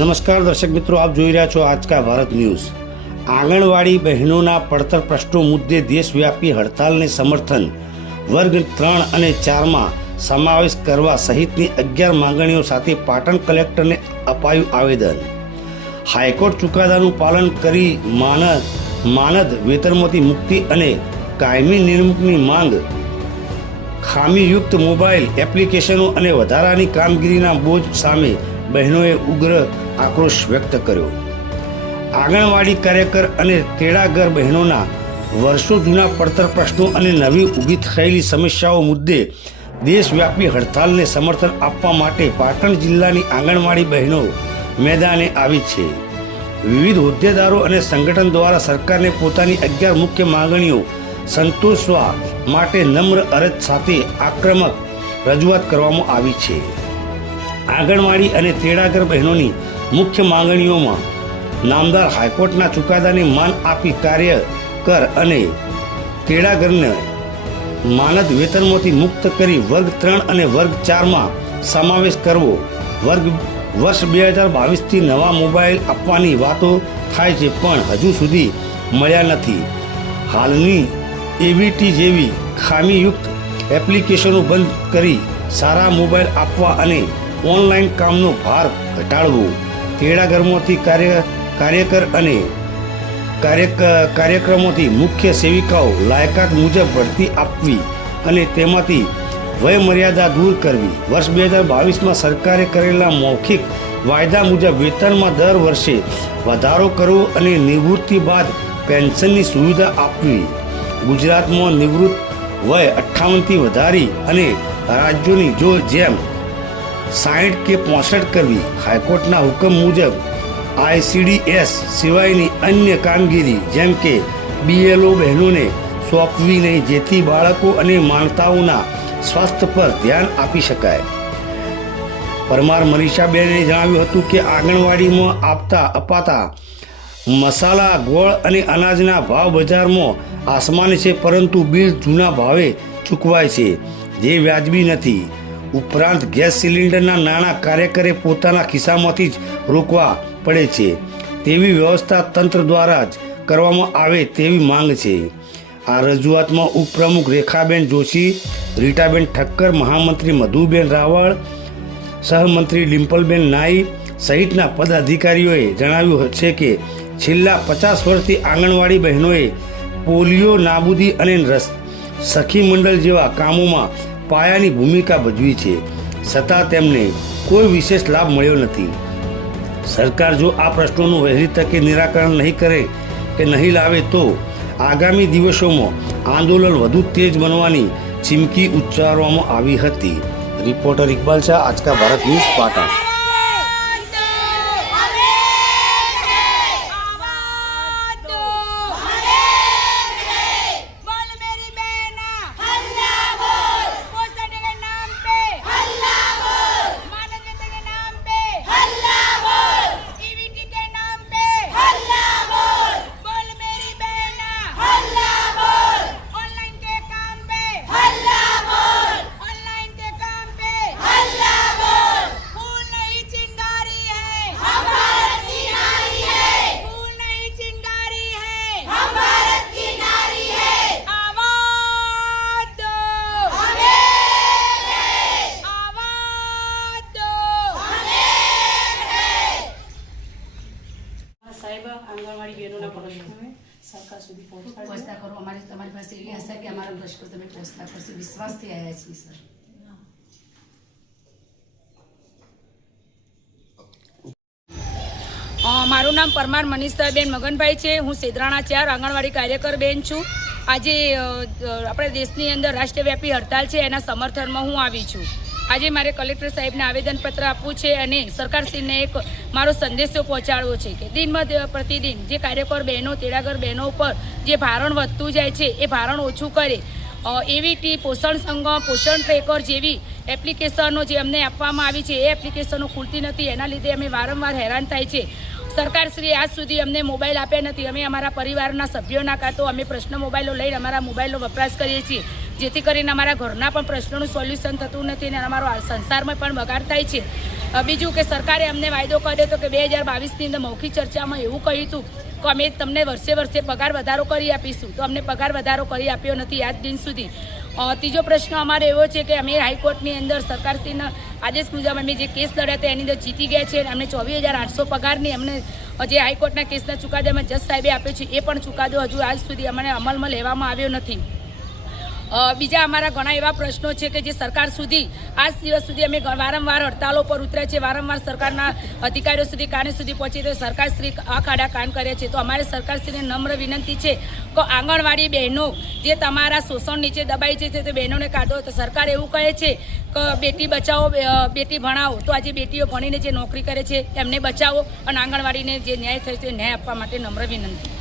નમસ્કાર દર્શક મિત્રો, આપ જોઈ રહ્યા છો આજકા ભારત ન્યૂઝ। આંગણવાડી બહેનોના પડતર પ્રશ્નો મુદ્દે દેશવ્યાપી હડતાલને સમર્થન વર્ગ 3 અને 4માં સમાવેશ કરવા સહિતની 11 માંગણીઓ સાથે પાટણ કલેક્ટરને અપાયું આવેદન। હાઈકોર્ટ ચુકાદાનું પાલન કરી માનદ વેતનમાંથી મુક્તિ અને કાયમી નિમણૂકની માંગ, ખામીયુક્ત મોબાઈલ એપ્લિકેશનો અને વધારાની કામગીરીના બોજ સામે બહેનોએ ઉગ્ર આક્રોશ વ્યક્ત કર્યો। આંગણવાડી કાર્યકર અને તેડાગર બહેનોના વર્ષો જૂના પડતર પ્રશ્નો અને નવી ઊભી થયેલી સમસ્યાઓ મુદ્દે દેશવ્યાપી હડતાલને સમર્થન આપવા માટે પાટણ જિલ્લાની આંગણવાડી બહેનો મેદાને આવી છે। વિવિધ હોદ્દેદારો અને સંગઠન દ્વારા સરકારને પોતાની 11 મુખ્ય માંગણીઓ સંતોષવા માટે નમ્ર અરજ સાથે આક્રમક રજૂઆત કરવામાં આવી છે। આંગણવાડી અને તેડાગર બહેનોની મુખ્ય માંગણીઓમાં નામદાર હાઈકોર્ટના ચુકાદાને માન આપી કાર્યકર અને તેડાગરને માનદ વેતનમાંથી મુક્ત કરી વર્ગ 3 અને વર્ગ 4માં સમાવેશ કરવો। વર્ષ 2022થી નવા મોબાઈલ આપવાની વાતો થાય છે, પણ હજુ સુધી મળ્યા નથી। હાલની એવીટી જેવી ખામીયુક્ત એપ્લિકેશનો બંધ કરી સારા મોબાઈલ આપવા અને ઓનલાઈન કામનો ભાર ઘટાડવો। તેડાગરમાંથી કાર્યકર અને કાર્યક્રમોથી મુખ્ય સેવિકાઓ લાયકાત મુજબ ભરતી આપવી અને તેમાંથી વયમર્યાદા દૂર કરવી। વર્ષ 2022માં સરકારે કરેલા મૌખિક વાયદા મુજબ વેતનમાં દર વર્ષે વધારો કરવો અને નિવૃત્તિ બાદ પેન્શનની સુવિધા આપવી। ગુજરાતમાં નિવૃત્ત વય 58થી વધારી અને રાજ્યોની જેમ 60 કે 65 કરવી। હાઈકોર્ટના હુકમ મુજબ ICDS સિવાયની અન્ય કામગીરી જેમ કે BLO બહેનોને સોંપવી નહીં, જેથી બાળકો અને માતાઓના સ્વાસ્થ્ય પર ધ્યાન આપી શકાય। પરમાર મનીષાબેને જણાવ્યું હતું કે આંગણવાડીમાં અપાતા મસાલા, ગોળ અને અનાજના ભાવ બજારમાં આસમાન છે, પરંતુ બિલ જૂના ભાવે ચૂકવાય છે, જે વ્યાજબી નથી। ઉપરાંત ગેસ સિલિન્ડરના નાણાં કાર્યકરે પોતાના ખિસ્સામાંથી જ રોકવા પડે છે, તેવી વ્યવસ્થા તંત્ર દ્વારા જ કરવામાં આવે તેવી માંગ છે। આ રજૂઆતમાં ઉપપ્રમુખ રેખાબેન જોશી, રીટાબેન ઠક્કર, મહામંત્રી મધુબેન રાવળ, સહમંત્રી ડિમ્પલબેન નાઈ સહિતના પદાધિકારીઓએ જણાવ્યું છે કે છેલ્લા 50 વર્ષથી આંગણવાડી બહેનોએ પોલિયો નાબૂદી અને સખી મંડળ જેવા કામોમાં પાયાની ભૂમિકા ભજવી છે, છતાં તેમને કોઈ વિશેષ લાભ મળ્યો નથી। સરકાર જો આ પ્રશ્નોનું વહેલી તકે નિરાકરણ નહીં કરે કે નહીં લાવે તો આગામી દિવસોમાં આંદોલન વધુ તેજ બનવાની ચીમકી ઉચ્ચારવામાં આવી હતી। Reporter Iqbal Shah, Aajka Bharat news, Patan. आंगनवाड़ी बहनों प्रश्नों सरकार सुधी पहुंचता करो। हमारी तुम्हारी पास एवी आशा कि हमारा प्रश्न तमे पहुंचता करशो, विश्वास थी आया छी सर। मारू नाम परमार मनीषाबेन मगनभाई है। हूँ सेदराणा 4 आंगणवाड़ी कार्यकर बेन छूँ। आज अपने देशनी अंदर राष्ट्रव्यापी हड़ताल है, एना समर्थन में हूँ आई छूँ। आज मारे कलेक्टर साहेब ने आवेदनपत्र आपवू है और सरकारश्रीने एक मारो संदेशो पहोंचाड़वो है कि दिन प्रतिदिन जे कार्यकर बहनों, तेड़ागर बहनों पर जे भारण वधतुं जाय छे ए भारण ओछुं करे। एवीटी, पोषण संगम, पोषण ट्रेकर जेवी एप्लिकेशनों जे अमने आपवामां आवी छे ए एप्लिकेशनों खुलती नथी, एना लीधे अमे वारंवार हैरान थाय छे। सरकारश्री आज सुधी अमने मोबाइल आप्या नथी। अमे अमारा परिवारना सभ्योना कां तो अमे प्रश्न मोबाइलो लईने अमारा मोबाइलनो वपराश करीए छीए, જેથી કરીને અમારા ઘરના પણ પ્રશ્નોનું સોલ્યુશન થતું નથી અને અમારો સંસારમાં પણ બગાડ થાય છે. બીજું કે સરકારે અમને વાયદો કર્યો હતો કે 2022ની અંદર મૌખિક ચર્ચામાં એવું કહ્યું હતું કે અમે તમને વર્ષે પગાર વધારો કરી આપીશું, તો અમને પગાર વધારો કરી આપ્યો નથી આજ દિન સુધી. ત્રીજો પ્રશ્ન અમારો એવો છે કે અમે હાઈકોર્ટની અંદર સરકારશ્રીના આદેશ મુજબ અમે જે કેસ લડ્યા હતા એની અંદર જીતી ગયા છે. અમને 24,800 પગારની અમને જે હાઈકોર્ટના કેસના ચુકાદામાં જજ સાહેબે આપ્યો છે એ પણ ચુકાદો હજુ આજ સુધી અમને અમલમાં લેવામાં આવ્યો નથી. બીજા અમારા ઘણા એવા પ્રશ્નો છે કે જે સરકાર સુધી આજ દિવસ સુધી અમે વારંવાર હડતાલો પર ઉતર્યા છે, વારંવાર સરકારના અધિકારીઓ સુધી કાને સુધી પહોંચી તો સરકારશ્રી આ ખાડા કાન કરે છે. તો અમારે સરકારશ્રીને નમ્ર વિનંતી છે કે આંગણવાડી બહેનો જે તમારા શોષણ નીચે દબાઈ છે તે બહેનોને કાઢો. તો સરકાર એવું કહે છે કે બેટી બચાવો બેટી ભણાવો, તો આજે બેટીઓ ભણીને જે નોકરી કરે છે એમને બચાવો અને આંગણવાડીને જે ન્યાય થયો છે ન્યાય આપવા માટે નમ્ર વિનંતી.